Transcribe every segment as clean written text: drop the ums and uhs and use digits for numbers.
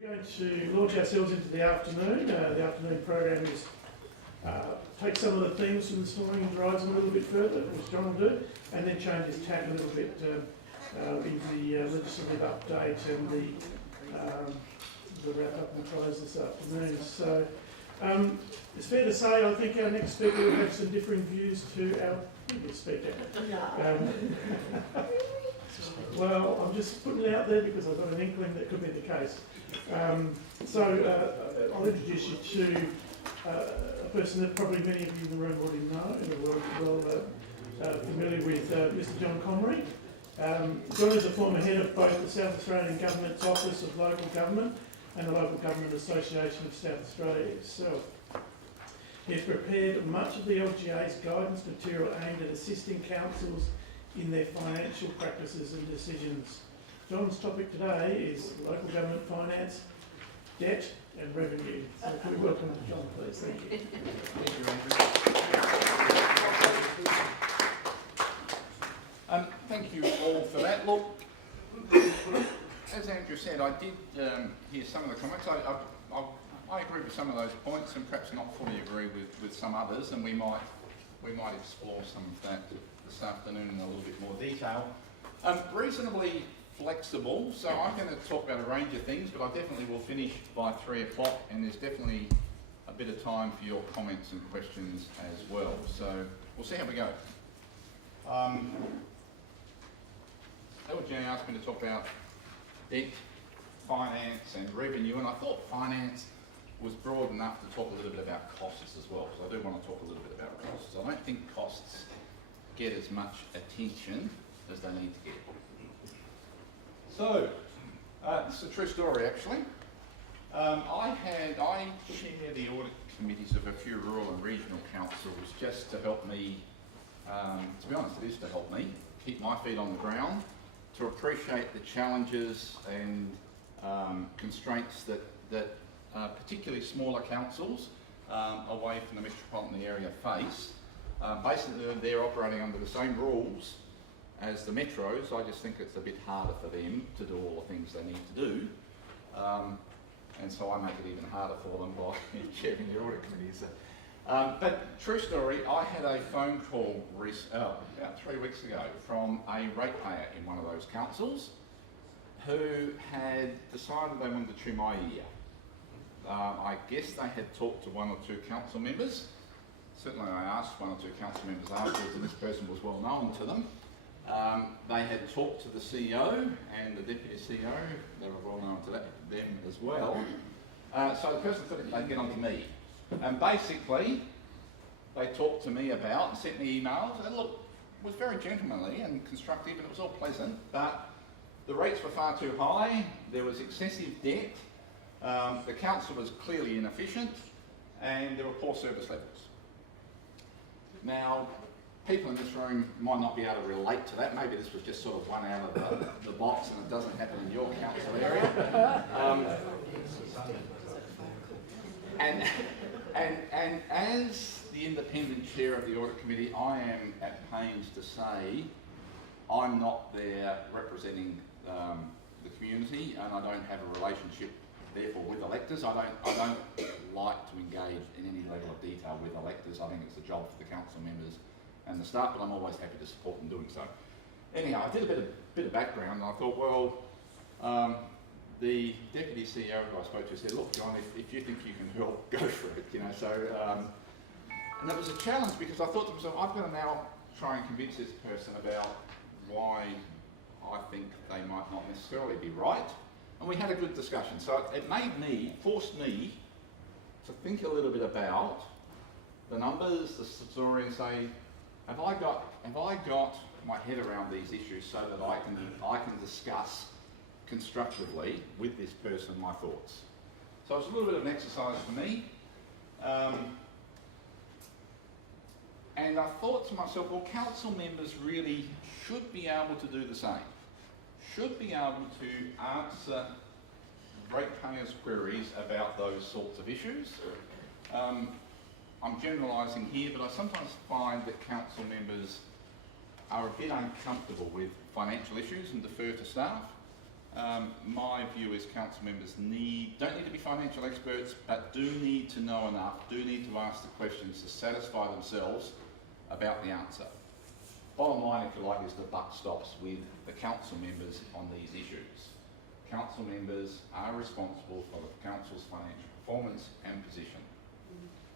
We're going to launch ourselves into the afternoon. The afternoon program is take some of the themes from this morning and drive them a little bit further, as John will do, and then change his tack a little bit into the legislative update and the wrap-up and close this afternoon. So it's fair to say I think our next speaker will have some differing views to our previous speaker. Well, I'm just putting it out there because I've got an inkling that could be the case. I'll introduce you to a person that probably many of you in the room already know and are well familiar with, Mr. John Comrie. John is a former head of both the South Australian Government's Office of Local Government and the Local Government Association of South Australia itself. He has prepared much of the LGA's guidance material aimed at assisting councils in their financial practices and decisions. John's topic today is local government finance, debt and revenue. So can we welcome John, please? Thank you. Thank you all for that. Look, as Andrew said, I did hear some of the comments. I agree with some of those points and perhaps not fully agree with some others, and we might explore some of that this afternoon in a little bit more detail. Reasonably flexible, so I'm going to talk about a range of things, but I definitely will finish by 3 o'clock, and there's definitely a bit of time for your comments and questions as well. So we'll see how we go. LGA asked me to talk about debt, finance and revenue, and I thought finance was broad enough to talk a little bit about costs as well, so I do want to talk a little bit about costs. I don't think costs get as much attention as they need to get. So, this is a true story actually. I chair the audit committees of a few rural and regional councils just to help me, to be honest, it is to help me keep my feet on the ground, to appreciate the challenges and constraints that particularly smaller councils away from the metropolitan area face. Basically, they're operating under the same rules as the metros. I just think it's a bit harder for them to do all the things they need to do. And so I make it even harder for them by chairing the audit committees. But true story, I had a phone call about 3 weeks ago from a ratepayer in one of those councils who had decided they wanted to chew my ear. I guess they had talked to 1 or 2 council members. Certainly I asked 1 or 2 council members afterwards, and this person was well known to them. They had talked to the CEO and the deputy CEO, they were well known to them as well. So the person thought they'd get on to me. And basically, they talked to me about and sent me emails, and look, it was very gentlemanly and constructive and it was all pleasant, but the rates were far too high, there was excessive debt, the council was clearly inefficient, and there were poor service levels. Now, people in this room might not be able to relate to that. Maybe this was just sort of one out of the box and it doesn't happen in your council area. And as the independent chair of the audit committee, I am at pains to say I'm not there representing the community, and I don't have a relationship therefore with electors. I don't like to engage in any level of detail with electors. I think it's a job for the council members and the staff, but I'm always happy to support them doing so. Anyhow, I did a bit of background, and I thought, well, the deputy CEO who I spoke to said, look, John, if you think you can help, go for it, you know. So, and it was a challenge because I thought to myself, I've got to now try and convince this person about why I think they might not necessarily be right. And we had a good discussion. So it forced me to think a little bit about the numbers, the story, and say, have I got my head around these issues so that I can discuss constructively with this person my thoughts. So it's a little bit of an exercise for me. And I thought to myself, well, council members really should be able to do the same. Should be able to answer ratepayers' queries about those sorts of issues. I'm generalising here, but I sometimes find that council members are a bit uncomfortable with financial issues and defer to staff. My view is council members don't need to be financial experts, but do need to know enough, do need to ask the questions to satisfy themselves about the answer. Bottom line, if you like, is the buck stops with the council members on these issues. Council members are responsible for the council's financial performance and position.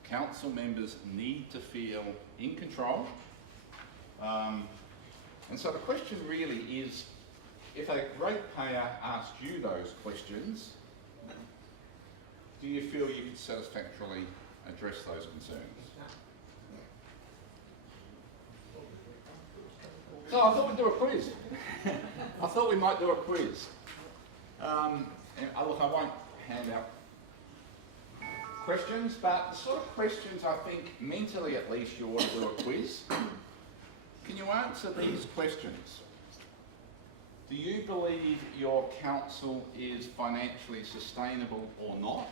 Council members need to feel in control. And so the question really is, if a ratepayer asked you those questions, do you feel you could satisfactorily address those concerns? So I thought we'd do a quiz. I thought we might do a quiz. And, look, I won't hand out questions, but the sort of questions I think, mentally at least, you ought to do a quiz. Can you answer these questions? Do you believe your council is financially sustainable or not?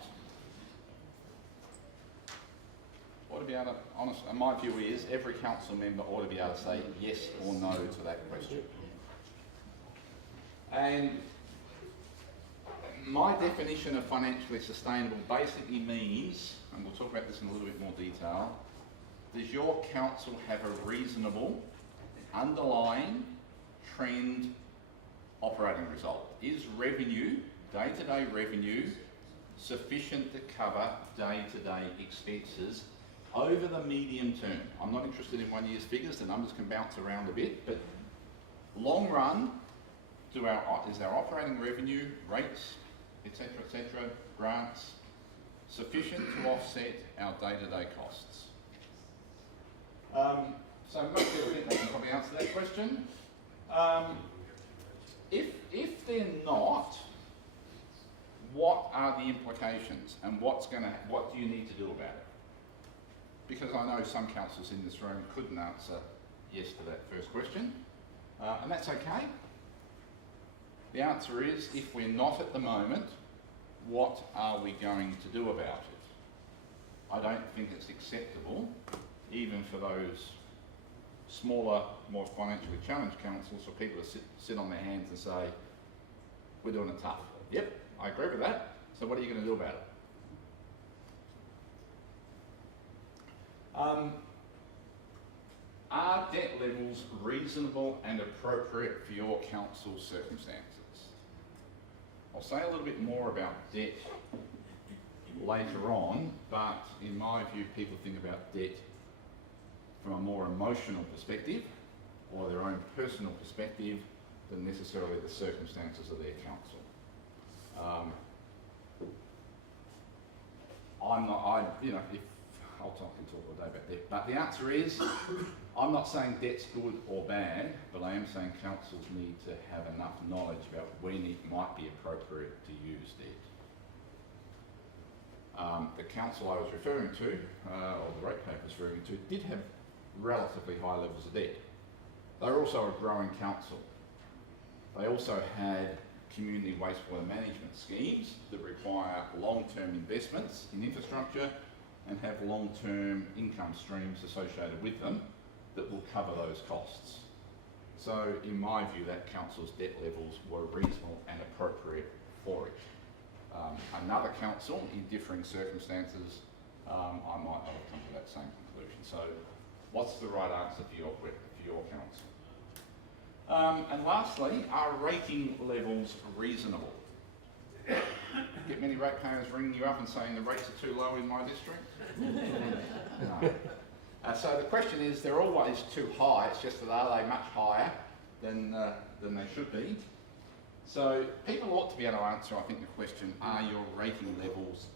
Ought to be able to, honestly, my view is every council member ought to be able to say yes or no to that question. And my definition of financially sustainable basically means, and we'll talk about this in a little bit more detail, does your council have a reasonable underlying trend operating result? Is revenue, day-to-day revenue, sufficient to cover day-to-day expenses over the medium term? I'm not interested in 1 year's figures, the numbers can bounce around a bit, but long run, is our operating revenue, rates, etc., grants, sufficient to offset our day-to-day costs? So most people think they can probably answer that question. If they're not, what are the implications and what do you need to do about it? Because I know some councillors in this room couldn't answer yes to that first question, and that's okay. The answer is, if we're not at the moment, what are we going to do about it? I don't think it's acceptable, even for those smaller, more financially challenged councils, for people to sit on their hands and say, we're doing it tough. Yep, I agree with that. So what are you going to do about it? Are debt levels reasonable and appropriate for your council's circumstances? I'll say a little bit more about debt later on, but in my view, people think about debt from a more emotional perspective or their own personal perspective than necessarily the circumstances of their council. I'll talk all day about debt, but the answer is, I'm not saying debt's good or bad, but I am saying councils need to have enough knowledge about when it might be appropriate to use debt. The council I was referring to, or the ratepayer I was referring to, did have relatively high levels of debt. They were also a growing council. They also had community wastewater management schemes that require long-term investments in infrastructure and have long-term income streams associated with them that will cover those costs. So in my view, that council's debt levels were reasonable and appropriate for it. Another council in differing circumstances, I might not have come to that same conclusion. So what's the right answer for your council? And lastly, are rating levels reasonable? Get many ratepayers ringing you up and saying the rates are too low in my district? No. So the question is, they're always too high. It's just that are they much higher than they should be? So people ought to be able to answer, I think, the question, are your rating levels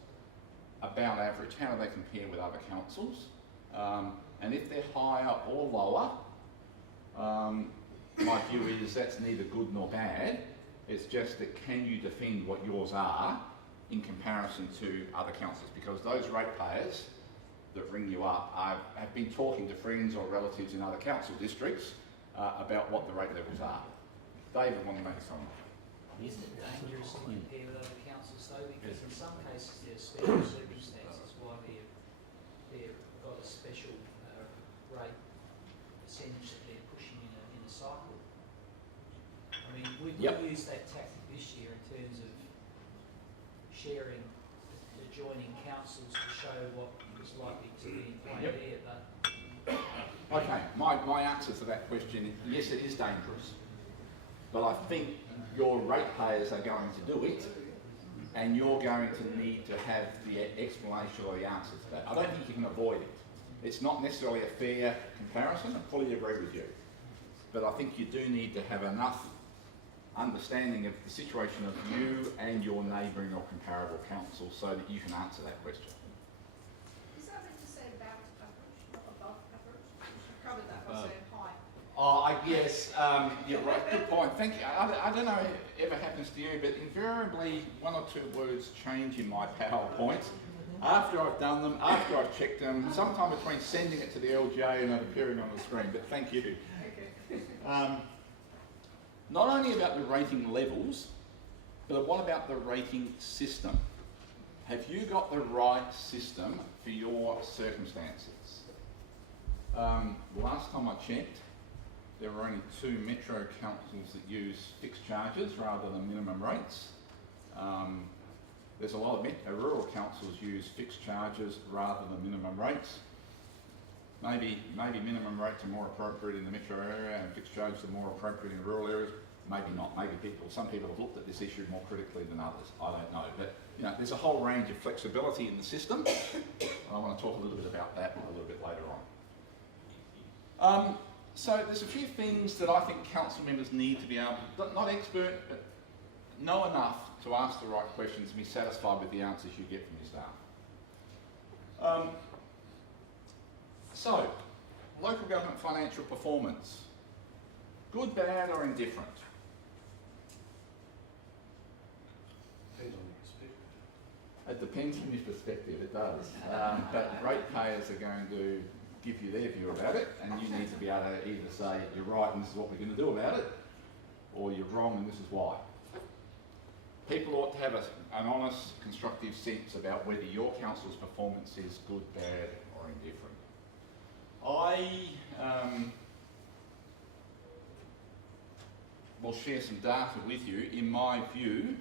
about average? How do they compare with other councils? And if they're higher or lower, my view is that's neither good nor bad. It's just that can you defend what yours are in comparison to other councils? Because those ratepayers that ring you up have been talking to friends or relatives in other council districts about what the rate levels are. David, want to make a comment? Isn't it dangerous to compare with other councils though? Because in some cases there are special circumstances why they've got a special rate percentage that they're pushing in a cycle. I mean, we used that tactic this year sharing the joining councils to show what is likely to be in play Yep. there, but Okay, my answer to that question, yes, it is dangerous. But I think your ratepayers are going to do it, and you're going to need to have the explanation or the answer to that. I don't think you can avoid it. It's not necessarily a fair comparison, I fully agree with you. But I think you do need to have enough understanding of the situation of you and your neighbouring or comparable council so that you can answer that question. Is that meant to say about coverage, not above coverage? You should cover that by saying hi. Oh, yes, you're right, good point. Thank you. I don't know if it ever happens to you, but invariably one or two words change in my PowerPoints. After I've done them, after I've checked them, sometime between sending it to the LGA and it appearing on the screen, but thank you. Okay. Not only about the rating levels, but what about the rating system? Have you got the right system for your circumstances? Last time I checked, there were only 2 metro councils that use fixed charges rather than minimum rates. There's a lot of rural councils use fixed charges rather than minimum rates. Maybe minimum rates are more appropriate in the metro area and fixed charges are more appropriate in rural areas. Maybe not. Maybe some people have looked at this issue more critically than others. I don't know. But there's a whole range of flexibility in the system. I want to talk a little bit about that a little bit later on. So there's a few things that I think council members need to be able, not expert, but know enough to ask the right questions and be satisfied with the answers you get from your staff. So, local government financial performance. Good, bad or indifferent? It depends on your perspective, it does. But ratepayers are going to give you their view about it, and you need to be able to either say you're right and this is what we're going to do about it, or you're wrong and this is why. People ought to have an honest, constructive sense about whether your council's performance is good, bad or indifferent. I will share some data with you. In my view,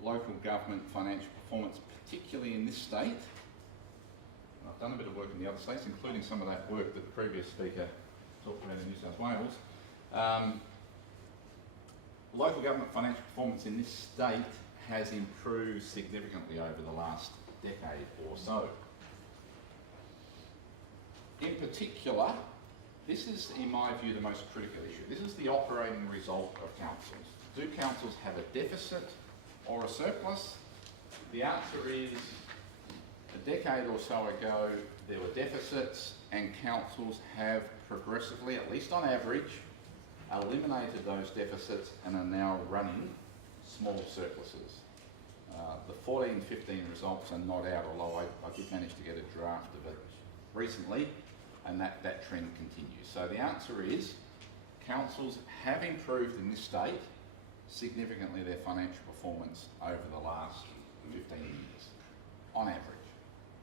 local government financial performance, particularly in this state, and I've done a bit of work in the other states, including some of that work that the previous speaker talked about in New South Wales. Local government financial performance in this state has improved significantly over the last decade or so. In particular, this is, in my view, the most critical issue. This is the operating result of councils. Do councils have a deficit or a surplus? The answer is, a decade or so ago, there were deficits and councils have progressively, at least on average, eliminated those deficits and are now running small surpluses. The 14-15 results are not out, although I did manage to get a draft of it recently, and that trend continues. So the answer is, councils have improved in this state significantly their financial performance over the last 15 years, on average.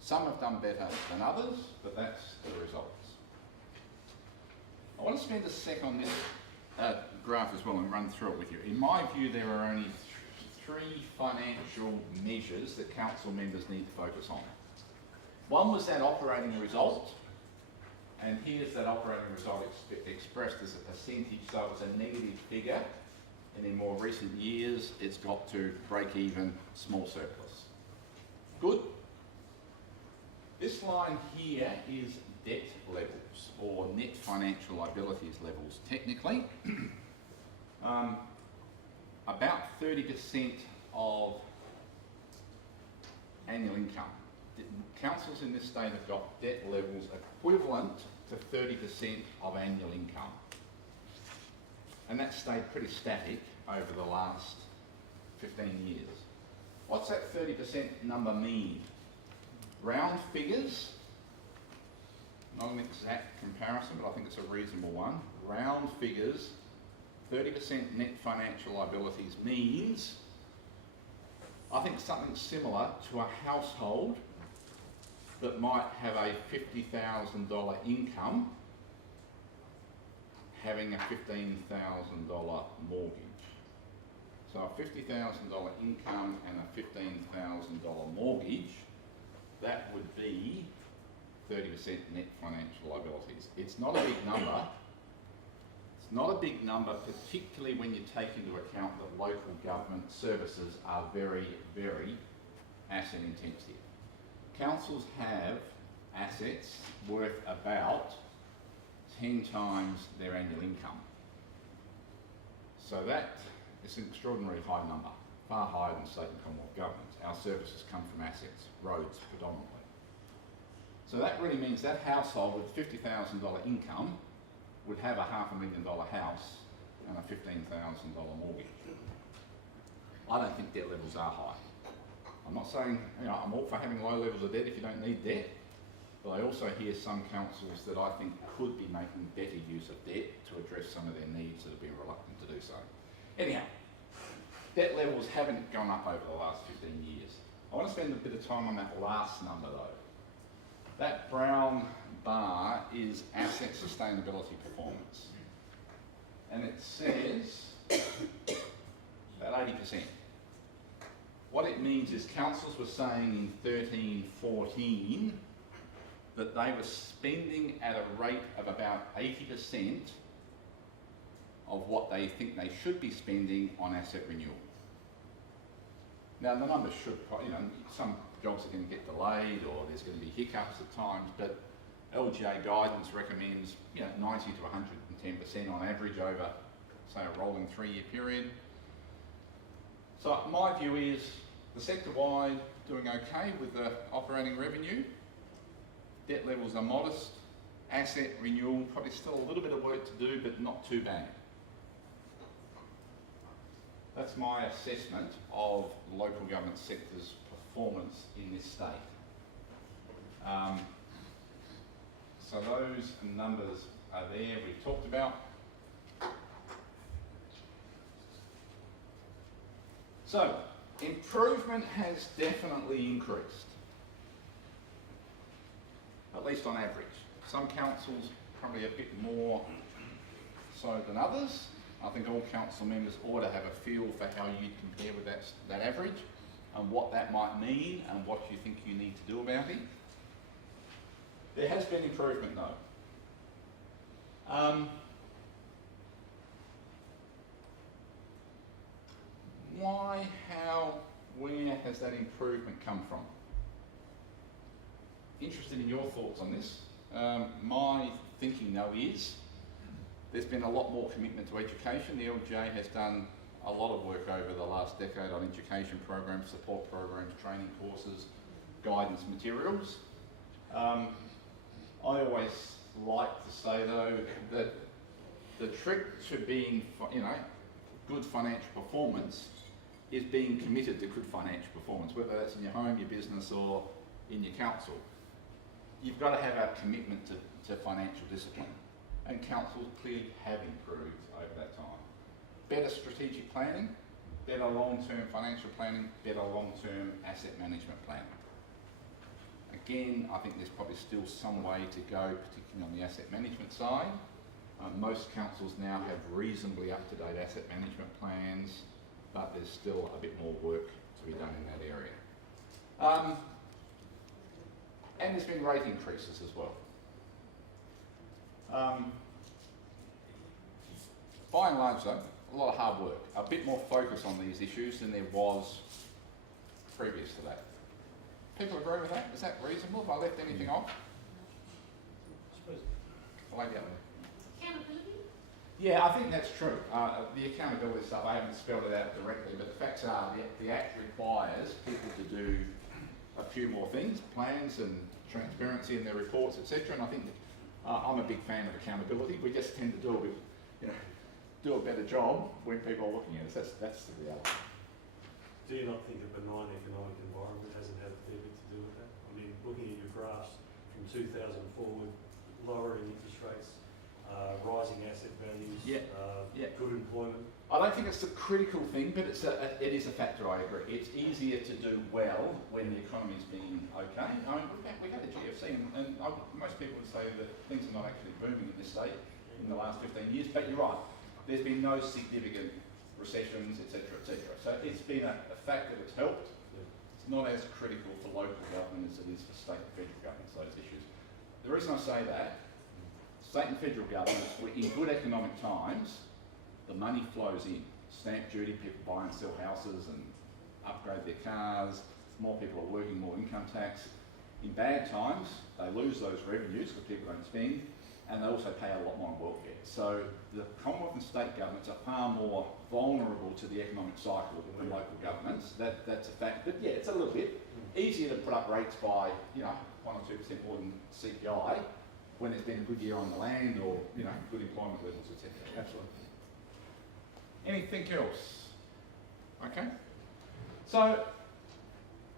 Some have done better than others, but that's the results. I want to spend a sec on this graph as well and run through it with you. In my view, there are only 3 financial measures that council members need to focus on. One was that operating result, and here's that operating result expressed as a percentage, so it was a negative figure, and in more recent years it's got to break even, small surplus. Good. This line here is debt levels, or net financial liabilities levels technically. About 30% of annual income. Councils in this state have got debt levels equivalent to 30% of annual income. And that's stayed pretty static over the last 15 years. What's that 30% number mean? Round figures, not an exact comparison, but I think it's a reasonable one. Round figures, 30% net financial liabilities means, I think, something similar to a household that might have a $50,000 income having a $15,000 mortgage. So a $50,000 income and a $15,000 mortgage, that would be 30% net financial liabilities. It's not a big number. It's not a big number, particularly when you take into account that local government services are very, very asset intensive. Councils have assets worth about 10 times their annual income. So that is an extraordinarily high number, far higher than state and Commonwealth governments. Our services come from assets, roads predominantly. So that really means that household with $50,000 income would have a $500,000 house and a $15,000 mortgage. I don't think debt levels are high. I'm not saying, I'm all for having low levels of debt if you don't need debt, but I also hear some councils that I think could be making better use of debt to address some of their needs that have been reluctant to do so. Anyhow, debt levels haven't gone up over the last 15 years. I want to spend a bit of time on that last number though. That brown bar is asset sustainability performance. And it says about 80%. What it means is councils were saying in 13-14 that they were spending at a rate of about 80% of what they think they should be spending on asset renewal. Now the numbers should, some jobs are going to get delayed or there's going to be hiccups at times, but LGA guidance recommends 90 to 110% on average over, say, a rolling 3-year period. So my view is the sector-wide doing okay with the operating revenue. Debt levels are modest. Asset renewal, probably still a little bit of work to do, but not too bad. That's my assessment of the local government sector's performance in this state. So those numbers are there, we've talked about. So, improvement has definitely increased, at least on average. Some councils probably a bit more so than others. I think all council members ought to have a feel for how you compare with that average and what that might mean and what you think you need to do about it. There has been improvement though. Why, how, where has that improvement come from? Interested in your thoughts on this. My thinking though is there's been a lot more commitment to education. The LGA has done a lot of work over the last decade on education programs, support programs, training courses, guidance materials. I always like to say though that the trick to being, good financial performance is being committed to good financial performance, whether that's in your home, your business, or in your council. You've got to have a commitment to financial discipline, and councils clearly have improved over that time. Better strategic planning, better long-term financial planning, better long-term asset management planning. Again, I think there's probably still some way to go, particularly on the asset management side. Most councils now have reasonably up-to-date asset management plans, but there's still a bit more work to be done in that area. And there's been rate increases as well. By and large though, a lot of hard work, a bit more focus on these issues than there was previous to that. People agree with that? Is that reasonable? Have I left anything off? Accountability? Yeah, I think that's true. The accountability stuff, I haven't spelled it out directly, but the facts are the Act requires people to do a few more things, plans and transparency in their reports, etc. And I think I'm a big fan of accountability. We just tend to do a better job when people are looking at us. That's the reality. Do you not think a benign economic environment hasn't had a fair bit to do with that? I mean, looking at your graphs from 2000 forward, lowering interest rates, rising asset values, good employment. I don't think it's the critical thing, but it is a factor, I agree. It's easier to do well when the economy's been okay. I mean, we've had the GFC, and most people would say that things are not actually booming in this state in the last 15 years, but you're right. There's been no significant recessions, etc., etc. So it's been a factor that's helped. It's not as critical for local government as it is for state and federal governments, those issues. The reason I say that, state and federal governments, in good economic times, the money flows in. Stamp duty, people buy and sell houses and upgrade their cars, more people are working, more income tax. In bad times, they lose those revenues because people don't spend, and they also pay a lot more on welfare. So the Commonwealth and state governments are far more vulnerable to the economic cycle than local governments. That's a fact. But yeah, it's a little bit easier to put up rates by, 1 or 2% more than CPI when there's been a good year on the land or, good employment levels, etc. Absolutely. Anything else? Okay. So I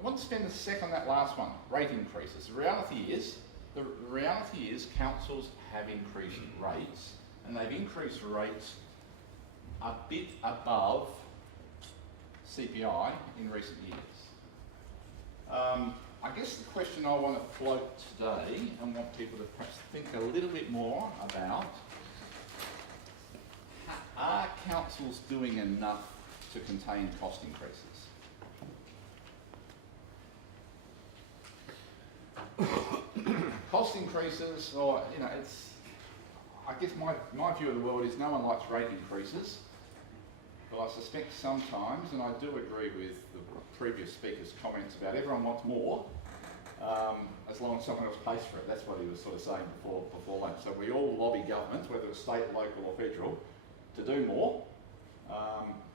want to spend a sec on that last one, rate increases. The reality is councils have increased rates, and they've increased rates a bit above CPI in recent years. I guess the question I want to float today and want people to perhaps think a little bit more about, are councils doing enough to contain cost increases? Cost increases, or, I guess my view of the world is no one likes rate increases, but I suspect sometimes, and I do agree with the previous speaker's comments about everyone wants more, as long as someone else pays for it. That's what he was sort of saying before lunch. So we all lobby governments, whether it's state, local or federal, to do more,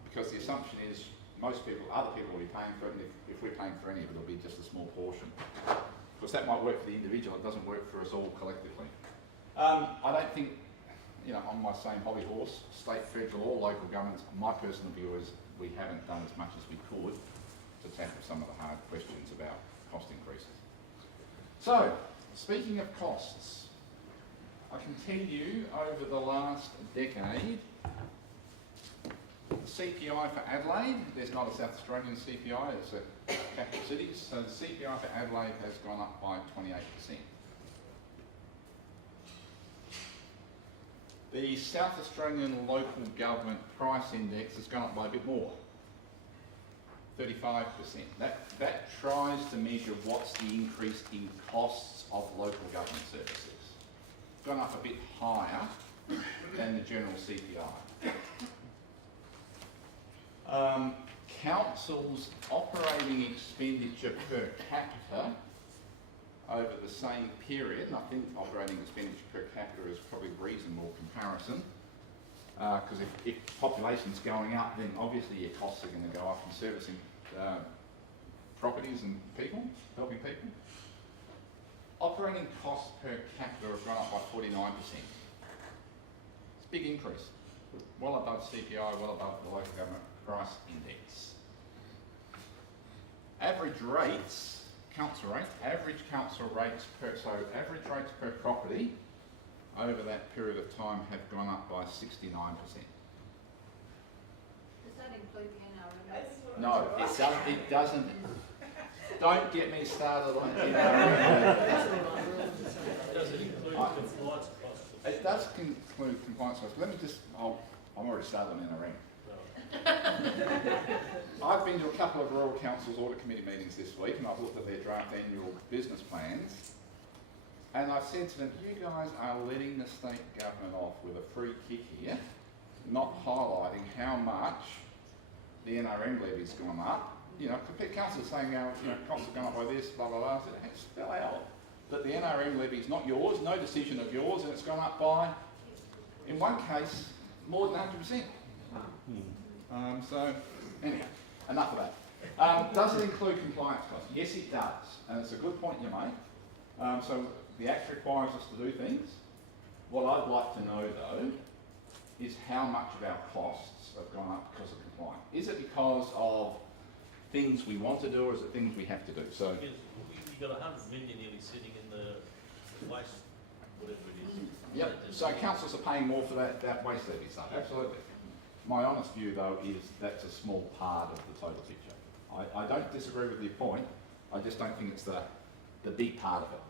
because the assumption is other people will be paying for it, and if we're paying for any of it, it'll be just a small portion. Of course, that might work for the individual, it doesn't work for us all collectively. I don't think, on my same hobby horse, state, federal or local governments, my personal view is we haven't done as much as we could to tackle some of the hard questions about cost increases. So, speaking of costs, I can tell you over the last decade, the CPI for Adelaide, there's not a South Australian CPI, it's a capital cities, so the CPI for Adelaide has gone up by 28%. The South Australian local government price index has gone up by a bit more, 35%. That tries to measure what's the increase in costs of local government services. It's gone up a bit higher than the general CPI. Councils' operating expenditure per capita over the same period, and I think operating expenditure per capita is probably a reasonable comparison, because if population's going up, then obviously your costs are going to go up in servicing properties and people, helping people. Operating costs per capita have gone up by 49%. It's a big increase, well above CPI, well above the local government price index. Average rates, average council rates average rates per property over that period of time have gone up by 69%. Does that include the NRM? No, it doesn't. Don't get me started on NRM. Does it include compliance costs? It does include compliance costs. Let me just, I'm already started on NRM. I've been to a couple of Rural Council's Audit Committee meetings this week, and I've looked at their draft annual business plans, and I've said to them, you guys are letting the state government off with a free kick here, not highlighting how much the NRM levy's gone up. Council's saying, costs have gone up by this, blah, blah, blah. I said, hey, spell out that the NRM levy's not yours, no decision of yours, and it's gone up by, in one case, more than 100%. So, anyhow, enough of that. Does it include compliance costs? Yes, it does, and it's a good point you make. So the Act requires us to do things. What I'd like to know, though, is how much of our costs have gone up because of compliance. Is it because of things we want to do, or is it things we have to do? So you've got 100 million nearly sitting in the waste, whatever it is. Yep. So councils are paying more for that waste levy stuff. Absolutely. My honest view, though, is that's a small part of the total picture. I don't disagree with your point. I just don't think it's the big part of it.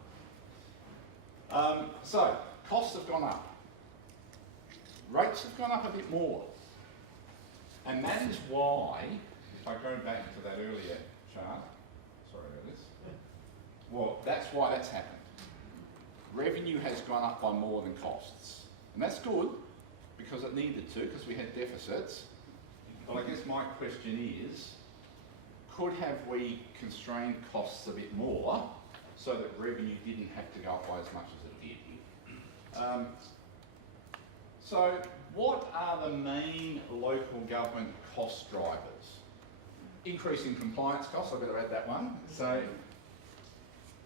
So costs have gone up. Rates have gone up a bit more. And that is why, if I go back to that earlier chart, sorry about this, well, that's why that's happened. Revenue has gone up by more than costs. And that's good, because it needed to, because we had deficits. But I guess my question is, could have we constrained costs a bit more so that revenue didn't have to go up by as much as it did? So what are the main local government cost drivers? Increasing compliance costs, I better add that one. So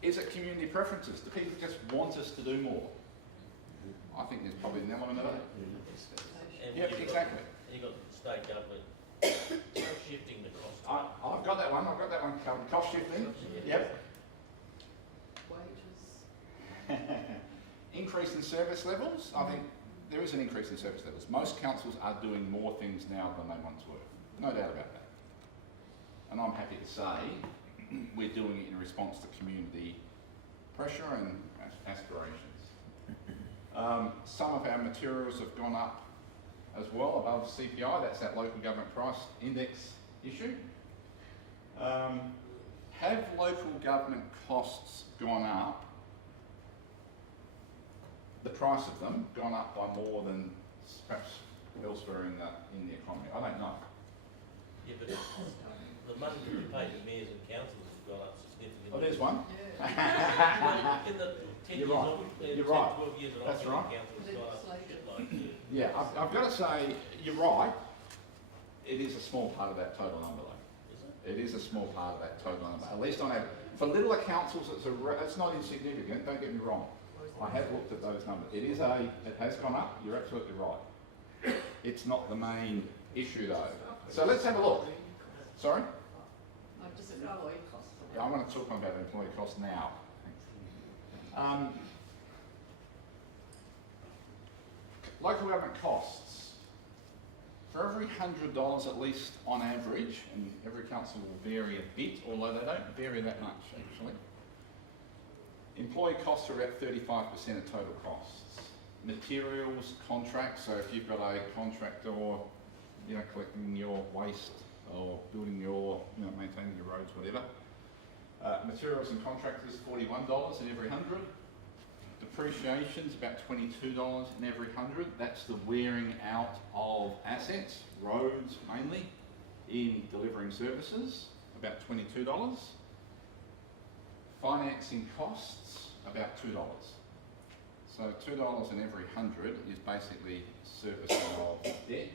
is it community preferences? Do people just want us to do more? I think there's probably an element of that. And Yep, you've exactly. You've got the state government shifting the cost. I've got that one covered. Cost shifting. Yep. Wages. Increase in service levels. I think there is an increase in service levels. Most councils are doing more things now than they once were. No doubt about that. And I'm happy to say we're doing it in response to community pressure and aspirations. Some of our materials have gone up as well above CPI. That's that local government price index issue. Have local government costs gone up, the price of them gone up by more than perhaps elsewhere in the economy? I don't know. Yeah, but the money that we pay to mayors and councils has gone up significantly. Oh, there's one. In the 10 You're years, right. of- You're 10, right. 12 years that That's I've been right. in council, it's gone up shit like that. Yeah, I've got to say, you're right. It is a small part of that total number, though. Is it? It is a small part of that total number. At least on average. For littler councils, it's not insignificant. Don't get me wrong. I have looked at those numbers. It has gone up. You're absolutely right. It's not the main issue, though. So let's have a look. Sorry? Like just employee costs. Yeah, I want to talk about employee costs now. Local government costs. For every $100 at least on average, and every council will vary a bit, although they don't vary that much actually. Employee costs are about 35% of total costs. Materials, contracts, so if you've got a contractor, collecting your waste or building your, maintaining your roads, whatever. Materials and contractors, $41 in every 100. Depreciation's about $22 in every 100. That's the wearing out of assets, roads mainly, in delivering services, about $22. Financing costs, about $2. So $2 in every 100 is basically servicing of debt.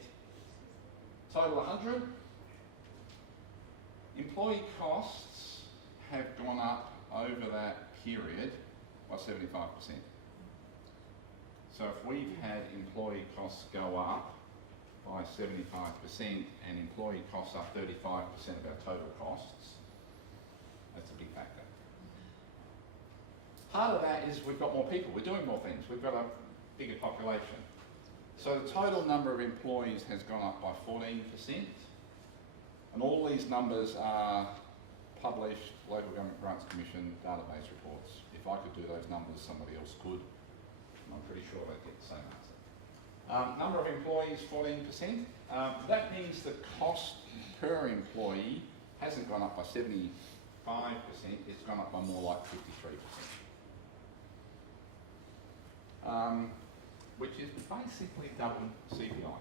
Total 100. Employee costs have gone up over that period by 75%. So if we've had employee costs go up by 75% and employee costs are 35% of our total costs, that's a big factor. Part of that is we've got more people, we're doing more things, we've got a bigger population. So the total number of employees has gone up by 14%. And all these numbers are published Local Government Grants Commission database reports. If I could do those numbers, somebody else could. And I'm pretty sure they'd get the same answer. Number of employees, 14%. That means the cost per employee hasn't gone up by 75%, it's gone up by more like 53%. Which is basically double CPI.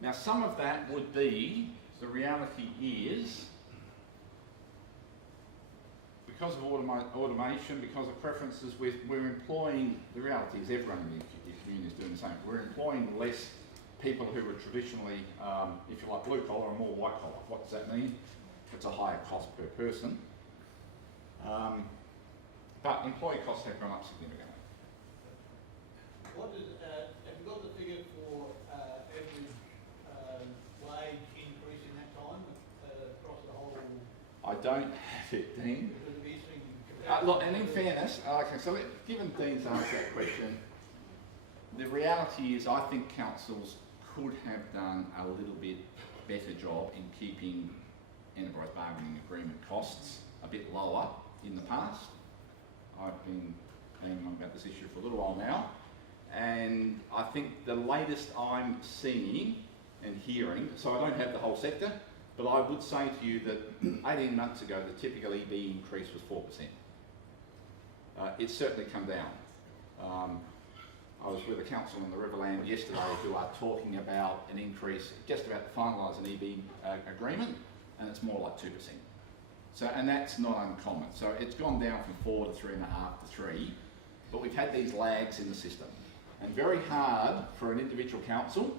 Now some of that would be, the reality is, because of automation, because of preferences, we're employing, the reality is everyone in the community is doing the same. We're employing less people who were traditionally, if you like, blue collar and more white collar. What does that mean? It's a higher cost per person. But employee costs have gone up significantly. What is, have you got the figure for average wage increase in that time across the whole? I don't have it, Dean. Because of these things. Look, and in fairness, okay, so given Dean's asked that question, the reality is I think councils could have done a little bit better job in keeping enterprise bargaining agreement costs a bit lower in the past. I've been banging on about this issue for a little while now. And I think the latest I'm seeing and hearing, so I don't have the whole sector, but I would say to you that 18 months ago the typical EB increase was 4%. It's certainly come down. I was with a council on the Riverland yesterday who are talking about an increase, just about to finalise an EB agreement, and it's more like 2%. So, and that's not uncommon. So it's gone down from 4 to 3.5 to 3, but we've had these lags in the system. And very hard for an individual council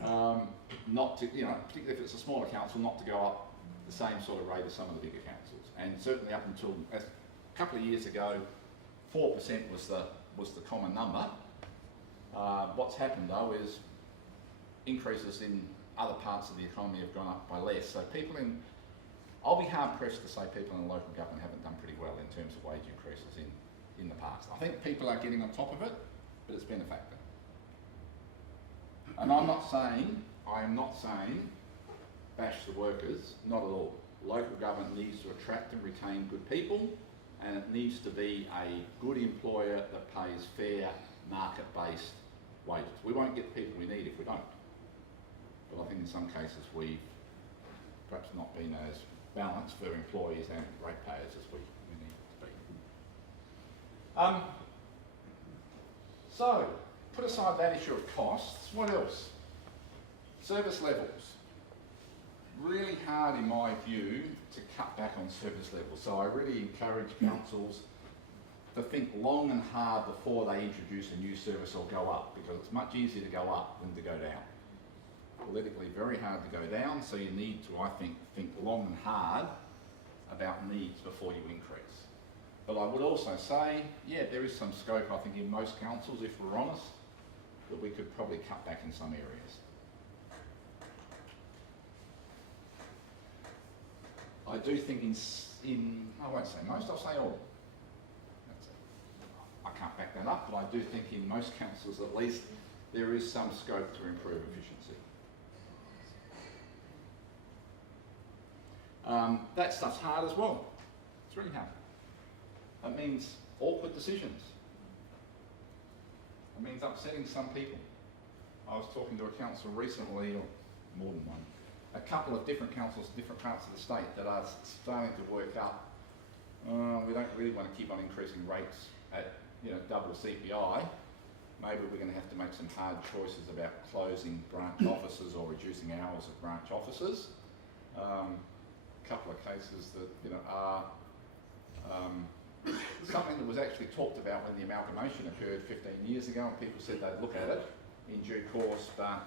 not to, particularly if it's a smaller council, not to go up the same sort of rate as some of the bigger councils. And certainly up until a couple of years ago, 4% was the common number. What's happened though is increases in other parts of the economy have gone up by less. So I'll be hard pressed to say people in local government haven't done pretty well in terms of wage increases in the past. I think people are getting on top of it, but it's been a factor. And I am not saying bash the workers, not at all. Local government needs to attract and retain good people, and it needs to be a good employer that pays fair market-based wages. We won't get the people we need if we don't. But I think in some cases we've perhaps not been as balanced for employees and ratepayers as we need to be. So, put aside that issue of costs, what else? Service levels. Really hard in my view to cut back on service levels. So I really encourage councils to think long and hard before they introduce a new service or go up, because it's much easier to go up than to go down. Politically very hard to go down, so you need to, I think long and hard about needs before you increase. But I would also say, yeah, there is some scope, I think, in most councils, if we're honest, that we could probably cut back in some areas. I do think I won't say most, I'll say all. I can't back that up, but I do think in most councils at least, there is some scope to improve efficiency. That stuff's hard as well. It's really hard. It means awkward decisions. It means upsetting some people. I was talking to a council recently, or more than one, a couple of different councils in different parts of the state that are starting to work up. We don't really want to keep on increasing rates at double CPI. Maybe we're going to have to make some hard choices about closing branch offices or reducing hours of branch offices. A couple of cases that are something that was actually talked about when the amalgamation occurred 15 years ago, and people said they'd look at it in due course, but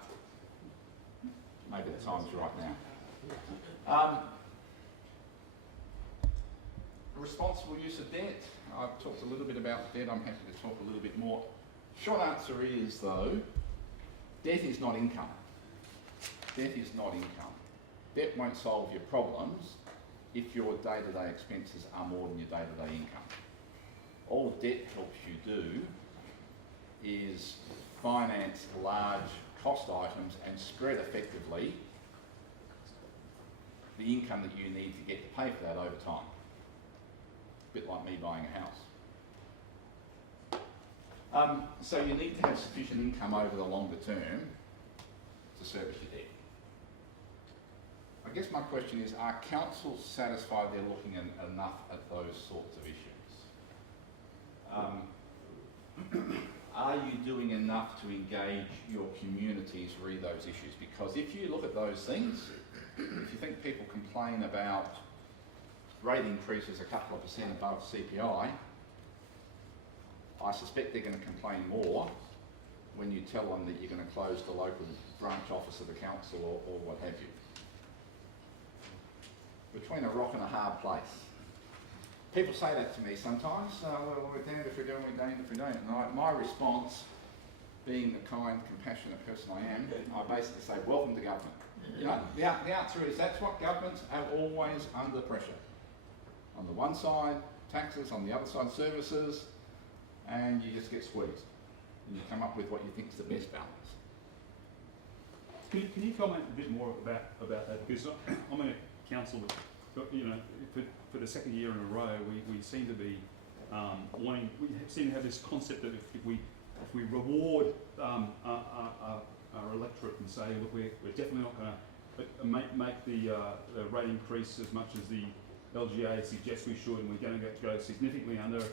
maybe the time's right now. Responsible use of debt. I've talked a little bit about debt. I'm happy to talk a little bit more. Short answer is, though, debt is not income. Debt is not income. Debt won't solve your problems if your day-to-day expenses are more than your day-to-day income. All debt helps you do is finance large cost items and spread effectively the income that you need to get to pay for that over time. A bit like me buying a house. So you need to have sufficient income over the longer term to service your debt. I guess my question is, are councils satisfied they're looking enough at those sorts of issues? Are you doing enough to engage your communities re those issues? Because if you look at those things, if you think people complain about rate increases a couple of % above CPI, I suspect they're going to complain more when you tell them that you're going to close the local branch office of the council or what have you. Between a rock and a hard place. People say that to me sometimes, well, we're damned if we do and we're damned if we don't. And my response, being the kind, compassionate person I am, I basically say, welcome to government. The answer is that's what governments are always under pressure. On the one side, taxes, on the other side, services, and you just get squeezed. And you come up with what you think is the best balance. Can you comment a bit more about that? Because I'm in a council that, for the second year in a row, we seem to be we seem to have this concept that if we if we reward our electorate and say, look, we're definitely not going to make the rate increase as much as the LGA suggests we should, and we're going to go significantly under,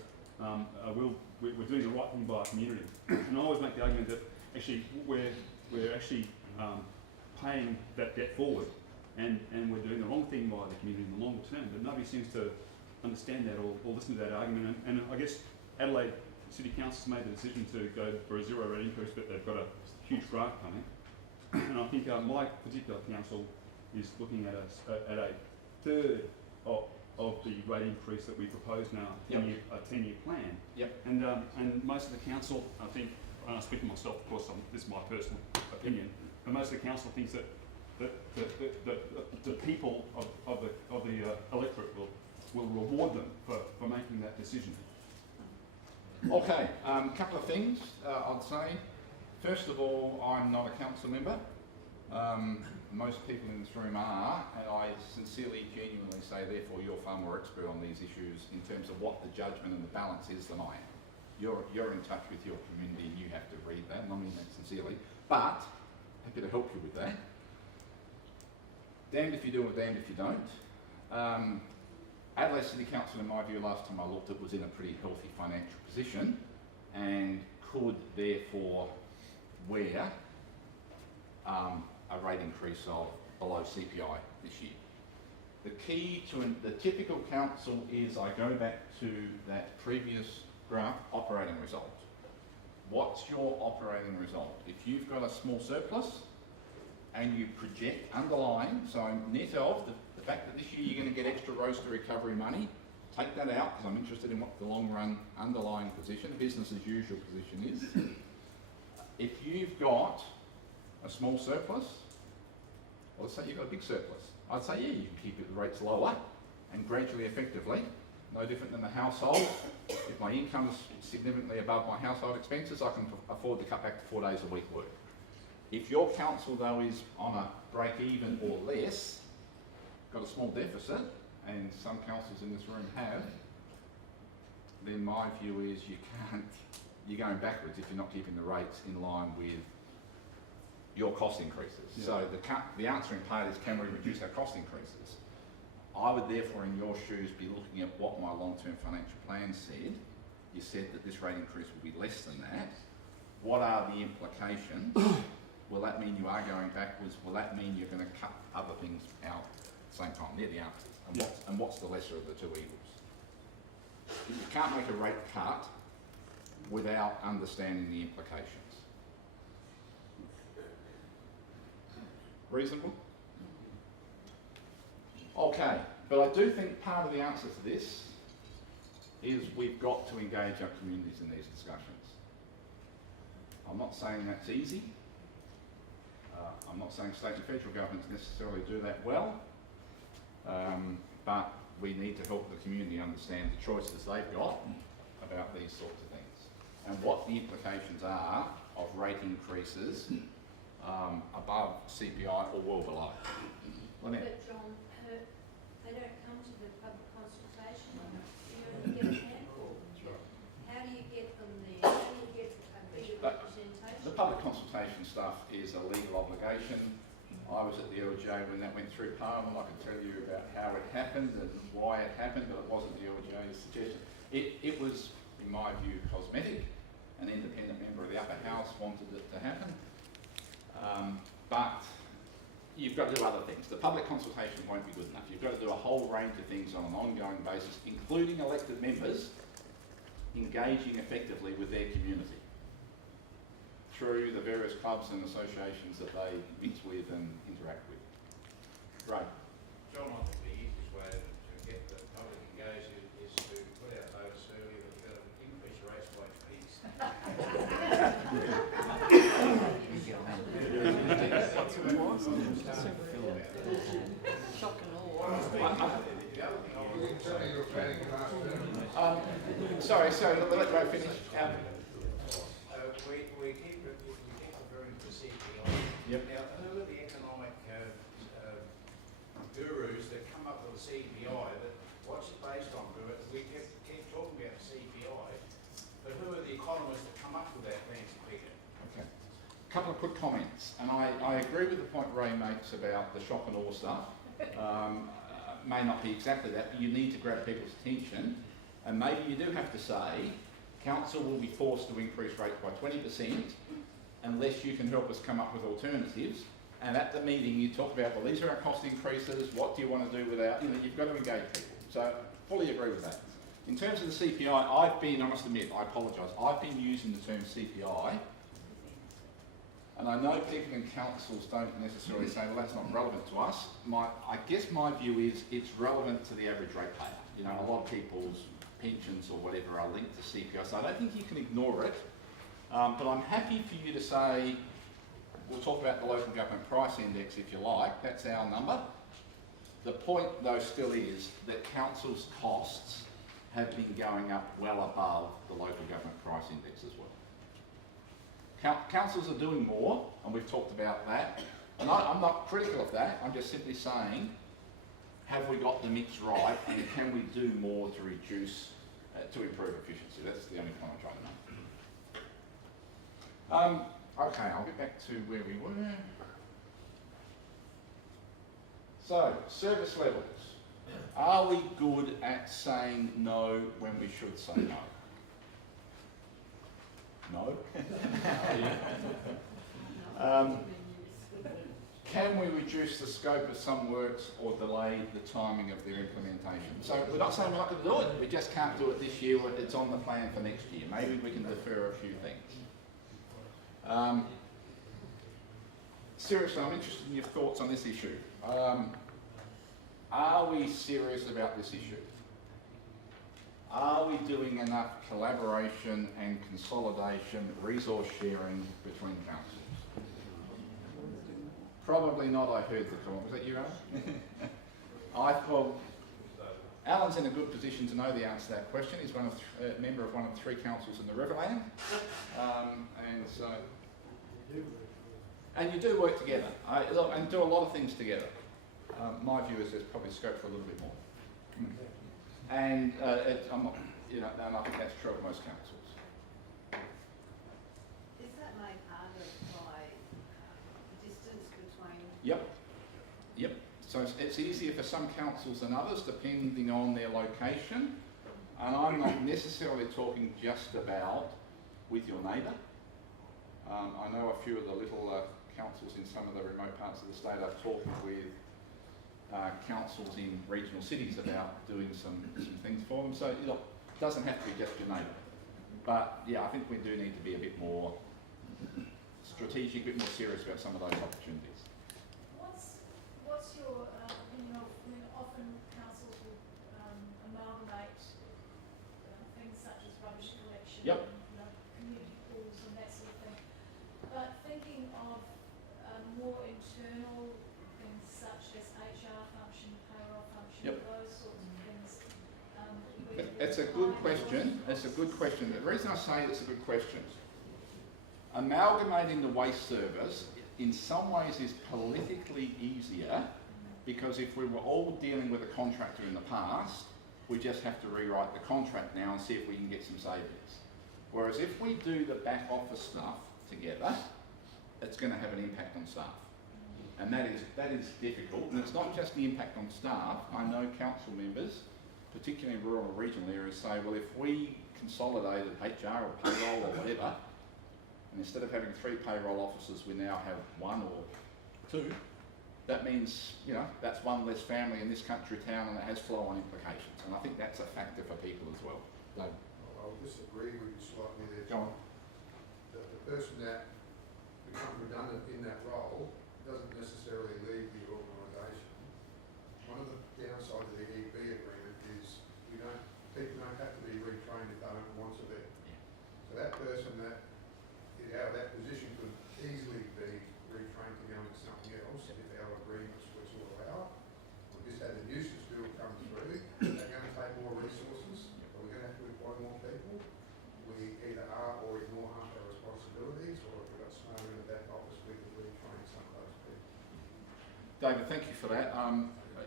we're doing the right thing by our community. And I always make the argument that actually we're actually paying that debt forward, and we're doing the wrong thing by the community in the longer term. But nobody seems to understand that or listen to that argument. And I guess Adelaide City Council's made the decision to go for a zero rate increase, but they've got a huge grant coming. And I think my particular council is looking at a third of the rate increase that we propose now, a 10-year plan. Yep. And most of the council, I think, and I speak for myself, of course, this is my personal opinion, but most of the council thinks that the people of the electorate will reward them for making that decision. Okay, couple of things I'd say. First of all, I'm not a council member. Most people in this room are, and I sincerely, genuinely say, therefore, you're far more expert on these issues in terms of what the judgment and the balance is than I am. You're in touch with your community and you have to read that, and I mean that sincerely. But, happy to help you with that. Damned if you do or damned if you don't. Adelaide City Council, in my view, last time I looked, it was in a pretty healthy financial position and could therefore wear a rate increase of below CPI this year. The key to the typical council is I go back to that previous graph operating result. What's your operating result? If you've got a small surplus and you project underlying, so net of the fact that this year you're going to get extra roaster recovery money, take that out because I'm interested in what the long run underlying position, business as usual position is. If you've got a small surplus, well, let's say you've got a big surplus. I'd say, yeah, you can keep the rates lower and gradually, effectively, no different than the household. If my income is significantly above my household expenses, I can afford to cut back to 4 days a week work. If your council, though, is on a break even or less, got a small deficit, and some councils in this room have, then my view is you're going backwards if you're not keeping the rates in line with your cost increases. Yeah. So the answering part is, can we reduce our cost increases? I would therefore, in your shoes, be looking at what my long-term financial plan said. You said that this rate increase will be less than that. What are the implications? Will that mean you are going backwards? Will that mean you're going to cut other things out at the same time? They're the answers. And what's the lesser of the two evils? You can't make a rate cut without understanding the implications. Reasonable? Okay, but I do think part of the answer to this is we've got to engage our communities in these discussions. I'm not saying that's easy. I'm not saying state and federal governments necessarily do that well, but we need to help the community understand the choices they've got about these sorts of things and what the implications are of rate increases above CPI or well below. But John, they don't come to the public consultation. You only get a handful. How do you get them there? How do you get a bigger representation? The public consultation stuff is a legal obligation. I was at the LGA when that went through Parliament. I can tell you about how it happened and why it happened, but it wasn't the LGA's suggestion. It was, in my view, cosmetic. An independent member of the upper house wanted it to happen. But you've got to do other things. The public consultation won't be good enough. You've got to do a whole range of things on an ongoing basis, including elected members engaging effectively with their community through the various clubs and associations that they mix with and interact with. Great. John, I think the easiest way to get the public engaged is to put out notice earlier that we're going to increase rates by piece. Sorry, let Ray finish. We keep referring to CPI. Yep. Now, who are the economic gurus that come up with a CPI? What's it based on? We keep talking about CPI, but who are the economists that come up with that thing? couple of quick comments, and I agree with the point Ray makes about the shock and awe stuff. May not be exactly that, but you need to grab people's attention, and maybe you do have to say, council will be forced to increase rates by 20% unless you can help us come up with alternatives. And at the meeting you talk about, well, these are our cost increases, what do you want to do without, you know, you've got to engage people. So, fully agree with that. In terms of the CPI, I must admit, I apologise, I've been using the term CPI, and I know people in councils don't necessarily say, well, that's not relevant to us. I guess my view is it's relevant to the average ratepayer. You know, a lot of people's pensions or whatever are linked to CPI, so I don't think you can ignore it. But I'm happy for you to say, we'll talk about the local government price index if you like, that's our number. The point though still is that councils' costs have been going up well above the local government price index as well. Councils are doing more, and we've talked about that. And I'm not critical of that, I'm just simply saying, have we got the mix right, and can we do more to reduce, to improve efficiency? That's the only point I'm trying to make. Okay, I'll get back to where we were. So, service levels. Are we good at saying no when we should say no? No? Can we reduce the scope of some works or delay the timing of their implementation? So we're not saying we're not going to do it, we just can't do it this year, it's on the plan for next year. Maybe we can defer a few things. Seriously, I'm interested in your thoughts on this issue. Are we serious about this issue? Are we doing enough collaboration and consolidation, resource sharing between councils? Probably not, I heard the comment. Was that you, Alan? Well, Alan's in a good position to know the answer to that question. He's a member of one of 3 councils in the Riverland. And you do work together, and do a lot of things together. My view is there's probably scope for a little bit more. And I'm not, you know, and I think that's true of most councils. Is that made harder by distance between? Yep. So it's easier for some councils than others, depending on their location. And I'm not necessarily talking just about with your neighbour. I know a few of the little councils in some of the remote parts of the state are talking with councils in regional cities about doing some things for them. So it doesn't have to be just your neighbour. But yeah, I think we do need to be a bit more strategic, a bit more serious about some of those opportunities. What's your opinion of when often councils will amalgamate things such as rubbish collection, Yep. community pools and that sort of thing, but thinking of more internal things such as HR function, payroll function, Yep. those sorts of things. It's a good question. It's a good question. The reason I say it's a good question, amalgamating the waste service in some ways is politically easier because if we were all dealing with a contractor in the past, we just have to rewrite the contract now and see if we can get some savings. Whereas if we do the back office stuff together, it's going to have an impact on staff. And that is difficult. And it's not just the impact on staff. I know council members, particularly in rural and regional areas, say, well, if we consolidated HR or payroll or whatever, and instead of having 3 payroll officers, we now have 1 or 2, that means, you know, that's 1 less family in this country town and it has flow-on implications. And I think that's a factor for people as well. So, I'll disagree with you slightly there. Go on. The person that becomes redundant in that role doesn't necessarily leave the organisation. One of the downsides of the EP agreement is people don't have to be retrained if they don't want to be. So that person that is out of that position could easily be retrained to go into something else if our agreements were to allow. We just had the nuisance bill come through. They're going to take more resources. Are we going to have to employ more people? We either are or ignore half our responsibilities, or if we've got snow in the back office, we can retrain some of those people. David, thank you for that.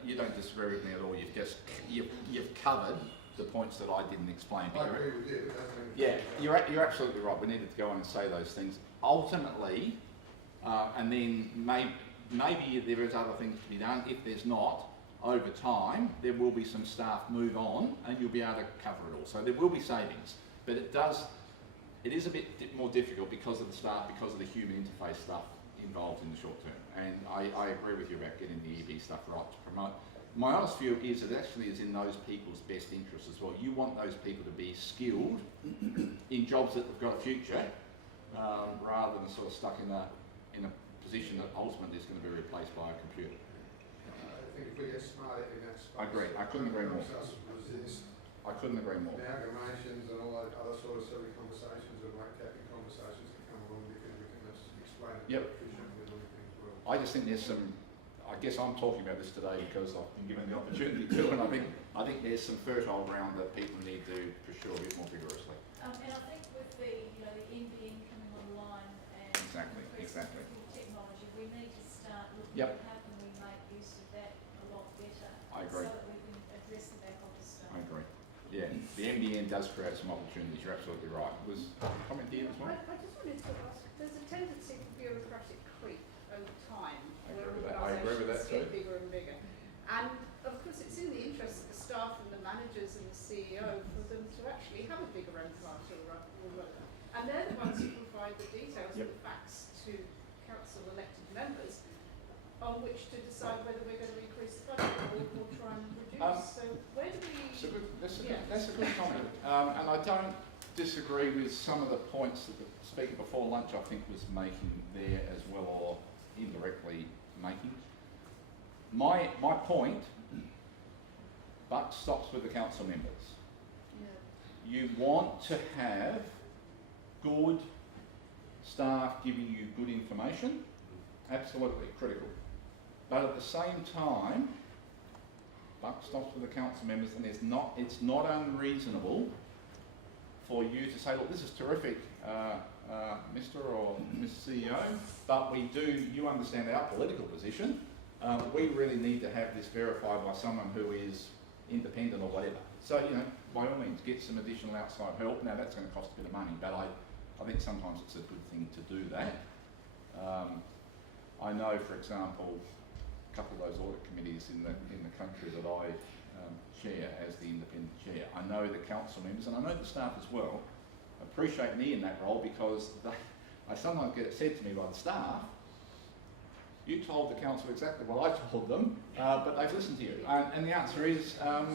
You don't disagree with me at all. You've covered the points that I didn't explain. I agree with you, but doesn't mean... Yeah, you're absolutely right. We needed to go on and say those things. Ultimately, And then maybe there is other things to be done. If there's not, over time, there will be some staff move on and you'll be able to cover it all. So there will be savings, but it is a bit more difficult because of the staff, because of the human interface stuff involved in the short term. And I agree with you about getting the EB stuff right to promote. My honest view is it actually is in those people's best interest as well. You want those people to be skilled in jobs that have got a future, rather than sort of stuck in a position that ultimately is going to be replaced by a computer. I think if we get smarter in that space. I agree. I couldn't agree more. Us resist I couldn't agree more. amalgamations and all that other sort of silly conversations and like capping conversations that come along because we can just explain it Yep. efficiently and everything as well. I just think there's some. I guess I'm talking about this today because I've been given the opportunity to, and I think there's some fertile ground that people need to pursue a bit more vigorously. And I think with the, the NBN coming online and Exactly. increasing technology, we need to start looking Yep. at how can we make use of that a lot better. I agree. So that we can address the back office stuff. I agree. Yeah, the NBN does create some opportunities. You're absolutely right. Was a comment here as well? I just wanted to ask, there's a tendency for bureaucratic creep over time. I where agree with that. I agree with that organisations too. get bigger and bigger. And of course it's in the interest of the staff and the managers and the CEO for them to actually have a bigger empire or whatever. And they're the ones who provide the details Yep. and the facts to council elected members on which to decide whether we're going to increase the budget or try and reduce. So where do we... That's a good comment. And I don't disagree with some of the points that the speaker before lunch I think was making there as well, or indirectly making. My point, buck stops with the council members. You want to have good staff giving you good information, absolutely critical. But at the same time, buck stops with the council members, and it's not unreasonable for you to say, look, this is terrific, Mr. or Ms. CEO, but you understand our political position. We really need to have this verified by someone who is independent or whatever. So, by all means, get some additional outside help. Now, that's going to cost a bit of money, but I think sometimes it's a good thing to do that. I know, for example, a couple of those audit committees in the country that I chair as the independent chair. I know the council members, and I know the staff as well, appreciate me in that role because I sometimes get it said to me by the staff, you told the council exactly what I told them, but they've listened to you. And the answer is, well,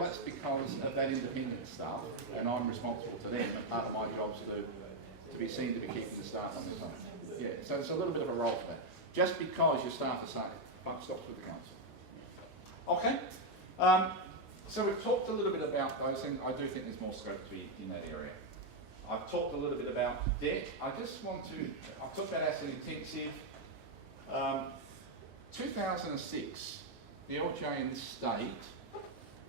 that's because of that independent staff, and I'm responsible to them, and part of my job is to be seen to be keeping the staff on their toes. Yeah, so it's a little bit of a role for that. Just because your staff are saying, buck stops with the council. Okay, so we've talked a little bit about those things. I do think there's more scope to be in that area. I've talked a little bit about debt. I've talked about asset intensive. 2006, the LGA in this state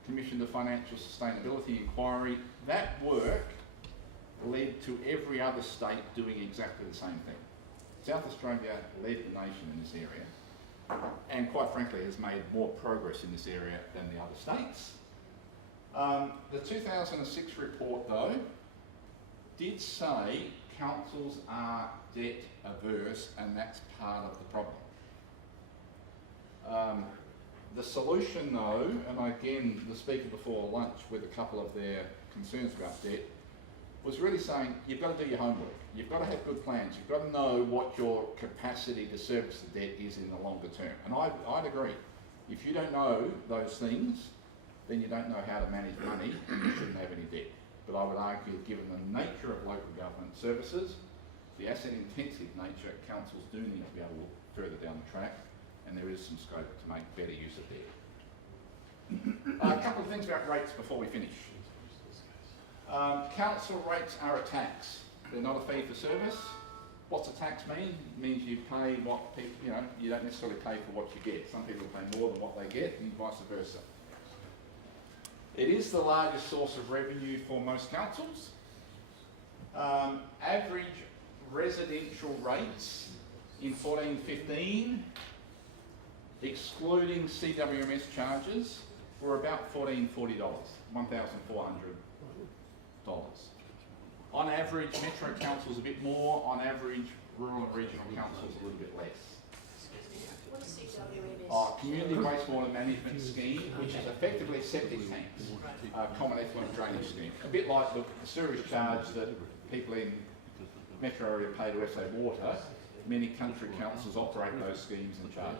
commissioned a financial sustainability inquiry. That work led to every other state doing exactly the same thing. South Australia led the nation in this area, and quite frankly has made more progress in this area than the other states. The 2006 report, though, did say councils are debt averse, and that's part of the problem. The solution, though, and again, the speaker before lunch with a couple of their concerns about debt, was really saying you've got to do your homework. You've got to have good plans. You've got to know what your capacity to service the debt is in the longer term. And I'd agree. If you don't know those things, then you don't know how to manage money and you shouldn't have any debt. But I would argue, given the nature of local government services, the asset-intensive nature, councils do need to be able to look further down the track, and there is some scope to make better use of debt. A couple of things about rates before we finish. Council rates are a tax. They're not a fee for service. What's a tax mean? It means you pay what people, you don't necessarily pay for what you get. Some people pay more than what they get, and vice versa. It is the largest source of revenue for most councils. Average residential rates in 14-15, excluding CWMS charges, were about $1,440, $1,400. On average, Metro Council's a bit more. On average, rural and regional councils a little bit less. What's CWMS? Community wastewater management scheme, which is effectively septic tanks, common effluent drainage scheme. A bit like the sewage charge that people in metro area pay to SA Water. Many country councils operate those schemes and charge.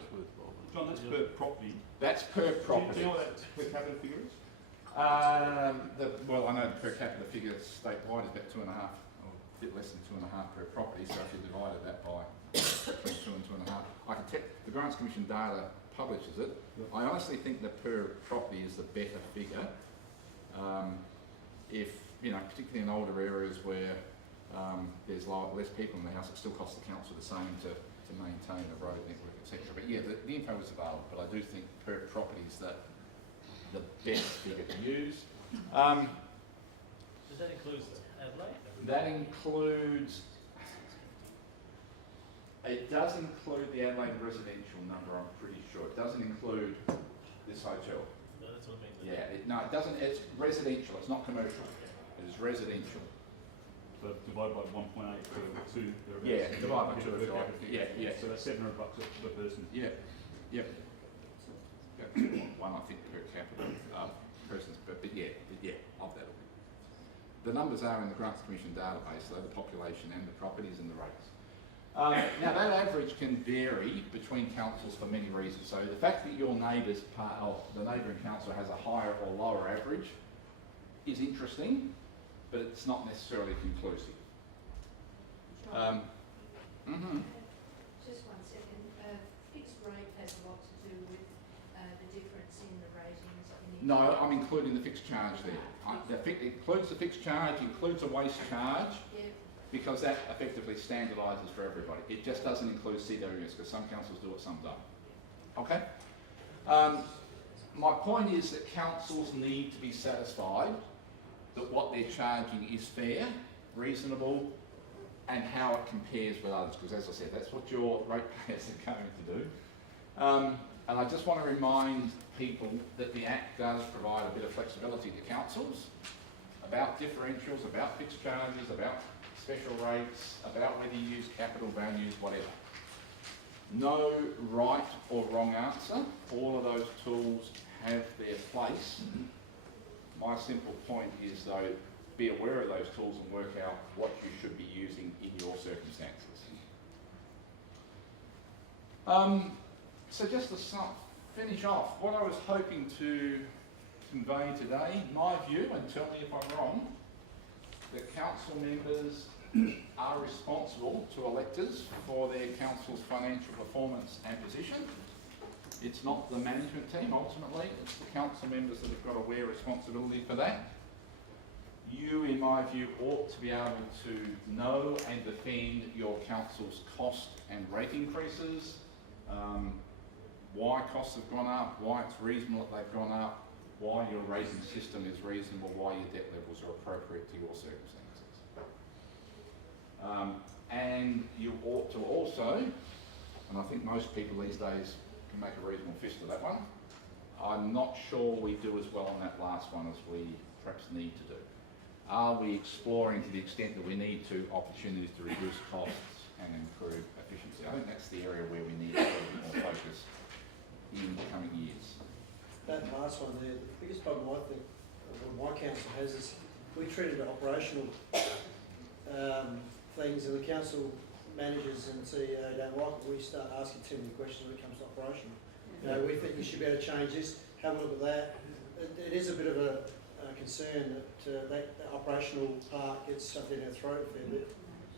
John, that's per property. That's per property. Do you know what that per capita figure is? Well, I know the per capita figure statewide is about 2.5, or a bit less than 2.5 per property. So if you divided that by between 2 and 2.5, I can tell the Grants Commission data publishes it. Yep. I honestly think the per property is the better figure. If you know, particularly in older areas where there's less people in the house, it still costs the council the same to maintain a road network, etc. But yeah, the info is available, but I do think per property is the best figure to use. Does that include Adelaide? That includes, it does include the Adelaide residential number, I'm pretty sure. It doesn't include this hotel. No, that's what I mean. Yeah, no, it doesn't, it's residential, it's not commercial. It is residential. So divide by 1.8 for 2. Yeah, divide by 2 if you like. Yeah. So that's $700 per person. Yeah, yep. One, I think, per capita persons, but yeah, of that. The numbers are in the Grants Commission database, though, the population and the properties and the rates. Now, that average can vary between councils for many reasons. So the fact that your neighbour's the neighbouring council has a higher or lower average is interesting, but it's not necessarily conclusive. Just 1 second. Fixed rate has a lot to do with the difference in the ratings. No, I'm including the fixed charge there. It includes the fixed charge, includes a waste charge, because that effectively standardises for everybody. It just doesn't include CWS, because some councils do it, some don't. Okay? My point is that councils need to be satisfied that what they're charging is fair, reasonable, and how it compares with others, because as I said, that's what your ratepayers are going to do. And I just want to remind people that the Act does provide a bit of flexibility to councils about differentials, about fixed charges, about special rates, about whether you use capital values, whatever. No right or wrong answer. All of those tools have their place. My simple point is, though, be aware of those tools and work out what you should be using in your circumstances. So just to finish off, what I was hoping to convey today, my view, and tell me if I'm wrong, that council members are responsible to electors for their council's financial performance and position. It's not the management team ultimately, it's the council members that have got to wear responsibility for that. You, in my view, ought to be able to know and defend your council's cost and rate increases, why costs have gone up, why it's reasonable that they've gone up, why your rating system is reasonable, why your debt levels are appropriate to your circumstances. And you ought to also, and I think most people these days can make a reasonable fist of that one, I'm not sure we do as well on that last one as we perhaps need to do. Are we exploring, to the extent that we need to, opportunities to reduce costs and improve efficiency? I think that's the area where we need a little bit more focus in the coming years. That last one there, the biggest problem I think my council has is we treat it operational things, and the council managers and CEO don't like it. We start asking too many questions when it comes to operation. You know, we think you should be able to change this, have a look at that. It is a bit of a concern that that operational part gets shoved in our throat a fair bit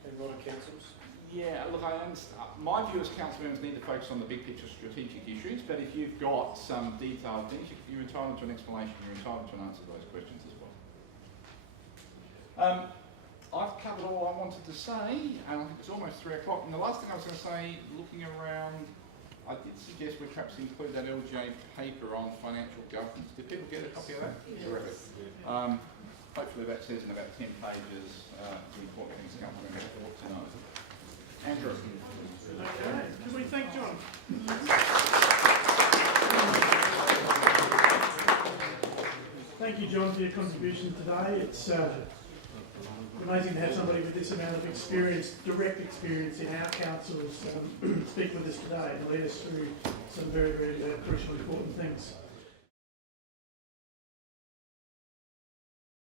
in a lot of councils. Yeah, look, I understand. My view is council members need to focus on the big picture strategic issues, but if you've got some detailed things, you're entitled to an explanation, you're entitled to an answer to those questions as well. I've covered all I wanted to say, and I think it's almost 3 o'clock. And the last thing I was going to say, looking around, I did suggest we perhaps include that LGA paper on financial governance. Did people get a copy of that? Yes. Terrific. Hopefully that says in about 10 pages the important things council members ought to know. Andrew. Okay. Can we thank John? Thank you, John, for your contribution today. It's amazing to have somebody with this amount of experience, direct experience in our councils, speak with us today and lead us through some very, very crucial, important things.